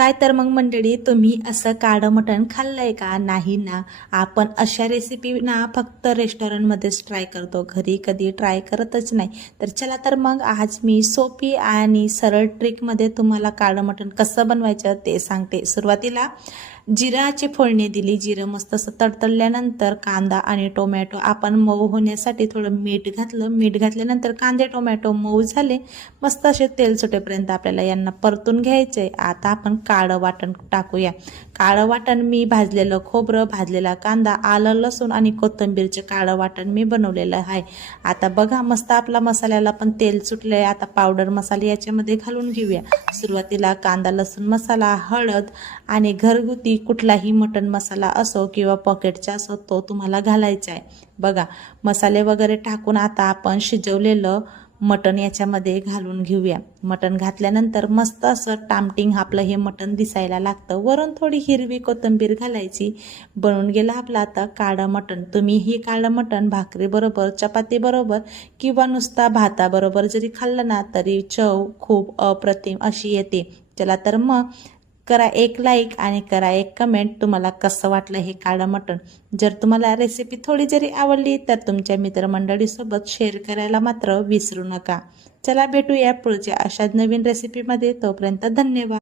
काय तर मग मंडळी, तुम्ही असं काळं मटण खाल्लंय का? नाही ना. आपण अशा रेसिपी ना फक्त रेस्टॉरंटमध्येच ट्राय करतो, घरी कधी ट्राय करतच नाही. तर चला तर मग आज मी सोपी आणि सरळ ट्रिकमध्ये तुम्हाला काळं मटण कसं बनवायचं ते सांगते. सुरुवातीला जिराची फोडणी दिली. जिरं मस्त असं तडतडल्यानंतर कांदा आणि टोमॅटो आपण मऊ होण्यासाठी थोडं मीठ घातलं. मीठ घातल्यानंतर कांदे टोमॅटो मऊ झाले, मस्त असे तेल सुटेपर्यंत आपल्याला यांना परतून घ्यायचे. आता आपण काळं वाटण टाकूया. काळं वाटण मी भाजलेलं खोबरं, भाजलेला कांदा, आलं लसूण आणि कोथिंबीरचं काळं वाटण मी बनवलेलं आहे. आता बघा मस्त आपला मसाल्याला पण तेल सुटलंय. आता पावडर मसाले याच्यामध्ये घालून घेऊया. सुरुवातीला कांदा लसूण मसाला, हळद आणि घरगुती कुठलाही मटण मसाला असो किंवा पॉकेटचा असो तो तुम्हाला घालायचा आहे. बघा मसाले वगैरे टाकून आता आपण शिजवलेलं मटण याच्यामध्ये घालून घेऊया. मटण घातल्यानंतर मस्त असं टामटिंग आपलं हे मटण दिसायला लागतं. वरून थोडी हिरवी कोथिंबीर घालायची. बनून गेलं आपलं आता काळं मटण. तुम्ही हे काळं मटण भाकरी बरोबर, चपाती बरोबर किंवा नुसता भाताबरोबर जरी खाल्लं ना तरी चव खूप अप्रतिम अशी येते. चला तर मग करा एक लाईक आणि करा एक कमेंट, तुम्हाला कसं वाटलं हे काळं मटण. जर तुम्हाला रेसिपी थोडी जरी आवडली तर तुमच्या मित्रमंडळीसोबत शेअर करायला मात्र विसरू नका. चला भेटूया पुढच्या अशाच नवीन रेसिपीमध्ये. तोपर्यंत धन्यवाद.